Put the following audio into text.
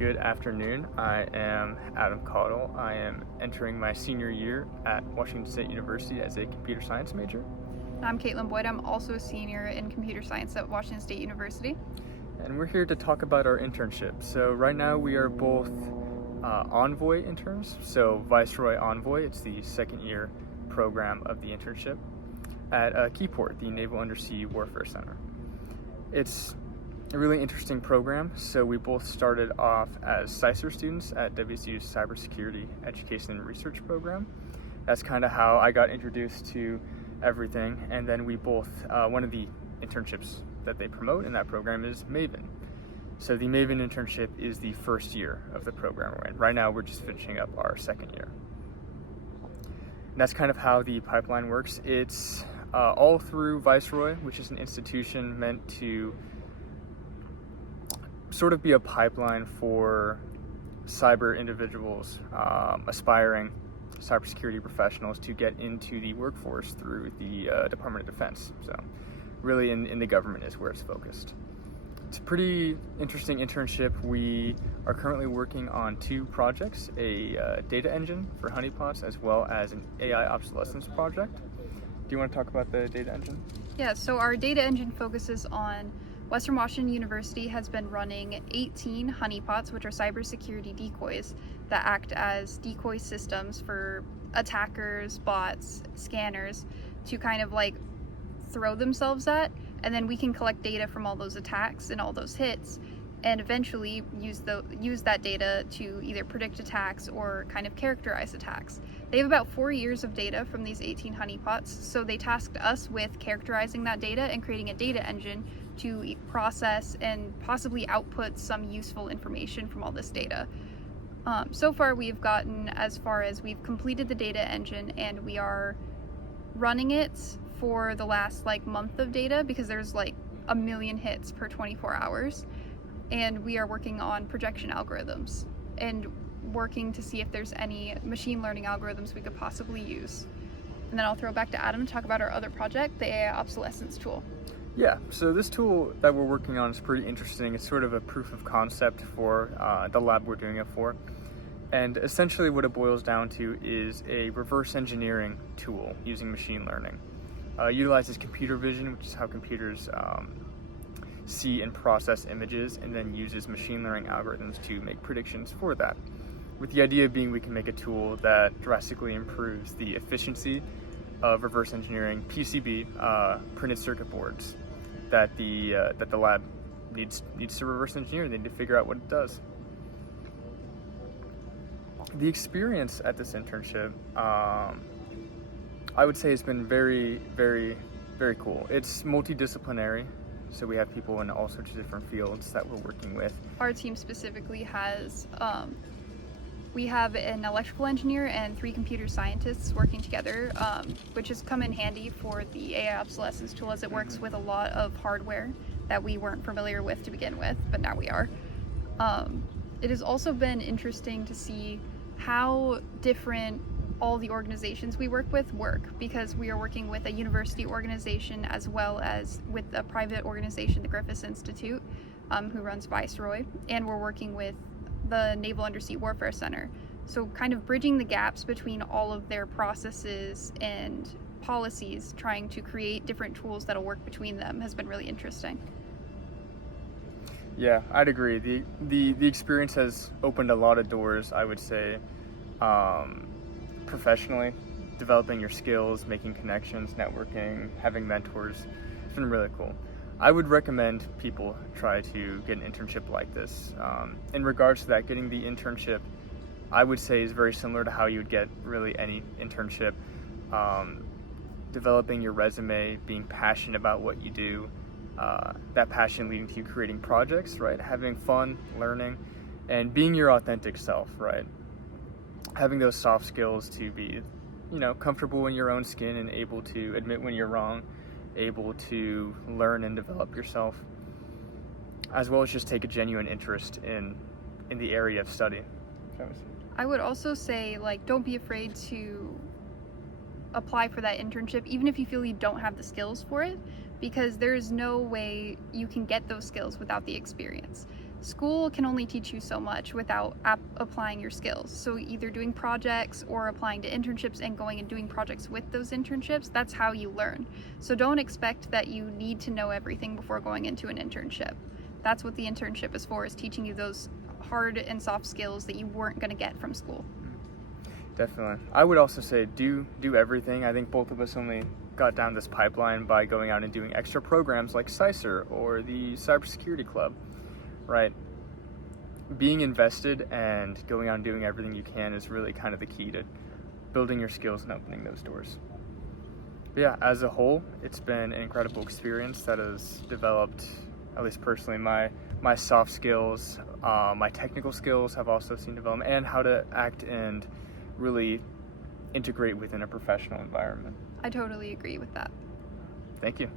Good afternoon. I am Adam Caudle. I am entering my senior year at Washington State University as a computer science major. I'm Caitlin Boyd. I'm also a senior in computer science at Washington State University. And we're here to talk about our internship. So right now we are both Envoy interns. So Viceroy Envoy, it's the second year program of the internship at Keyport, the Naval Undersea Warfare Center. It's a really interesting program. So we both started off as CISR students at WSU's Cybersecurity Education and Research program. That's kind of how I got introduced to everything. And then we both, one of the internships that they promote in that program is Maven. So the Maven internship is the first year of the program we're in. Right now we're just finishing up our second year. And that's kind of how the pipeline works. It's all through Viceroy, which is an institution meant to sort of be a pipeline for cyber individuals, aspiring cybersecurity professionals to get into the workforce through the Department of Defense. So really in the government is where it's focused. It's a pretty interesting internship. We are currently working on two projects, a data engine for honeypots as well as an AI obsolescence project. Do you want to talk about the data engine? Yeah, so our data engine focuses on Western Washington University has been running 18 honeypots, which are cybersecurity decoys that act as decoy systems for attackers, bots, scanners to kind of like throw themselves at, and then we can collect data from all those attacks and all those hits and eventually use that data to either predict attacks or kind of characterize attacks. They have about 4 years of data from these 18 honeypots, so they tasked us with characterizing that data and creating a data engine to process and possibly output some useful information from all this data. So far we've gotten as far as we've completed the data engine and we are running it for the last month of data because there's 1 million hits per 24 hours. And we are working on projection algorithms and working to see if there's any machine learning algorithms we could possibly use. And then I'll throw it back to Adam to talk about our other project, the AI obsolescence tool. Yeah, so this tool that we're working on is pretty interesting. It's sort of a proof of concept for the lab we're doing it for. And essentially what it boils down to is a reverse engineering tool using machine learning. Utilizes computer vision, which is how computers see and process images, and then uses machine learning algorithms to make predictions for that. With the idea being we can make a tool that drastically improves the efficiency of reverse engineering PCB printed circuit boards that the lab needs to reverse engineer. They need to figure out what it does. The experience at this internship, I would say, has been very, very, very cool. It's multidisciplinary, so we have people in all sorts of different fields that we're working with. Our team specifically has, we have an electrical engineer and 3 computer scientists working together, which has come in handy for the AI obsolescence tool as it works with a lot of hardware that we weren't familiar with to begin with, but now we are. It has also been interesting to see how different all the organizations we work with work, because we are working with a university organization as well as with a private organization, the Griffiths Institute, who runs Viceroy, and we're working with the Naval Undersea Warfare Center. So kind of bridging the gaps between all of their processes and policies, trying to create different tools that'll work between them has been really interesting. Yeah, I'd agree. The experience has opened a lot of doors, I would say, professionally, developing your skills, making connections, networking, having mentors. It's been really cool. I would recommend people try to get an internship like this. In regards to that, getting the internship, I would say, is very similar to how you would get really any internship. Developing your resume, being passionate about what you do, that passion leading to you creating projects, right? Having fun, learning, and being your authentic self, right? Having those soft skills to be, comfortable in your own skin and able to admit when you're wrong, able to learn and develop yourself, as well as just take a genuine interest in the area of study. I would also say, don't be afraid to apply for that internship, even if you feel you don't have the skills for it, because there's no way you can get those skills without the experience. School can only teach you so much without applying your skills. So either doing projects or applying to internships and going and doing projects with those internships, that's how you learn. So don't expect that you need to know everything before going into an internship. That's what the internship is for, is teaching you those hard and soft skills that you weren't going to get from school. Definitely. I would also say do everything. I think both of us only got down this pipeline by going out and doing extra programs like CISER or the Cybersecurity Club, right? Being invested and going out and doing everything you can is really kind of the key to building your skills and opening those doors. But yeah, as a whole, it's been an incredible experience that has developed, at least personally, my soft skills, my technical skills have also seen development, and how to act and really integrate within a professional environment. I totally agree with that. Thank you.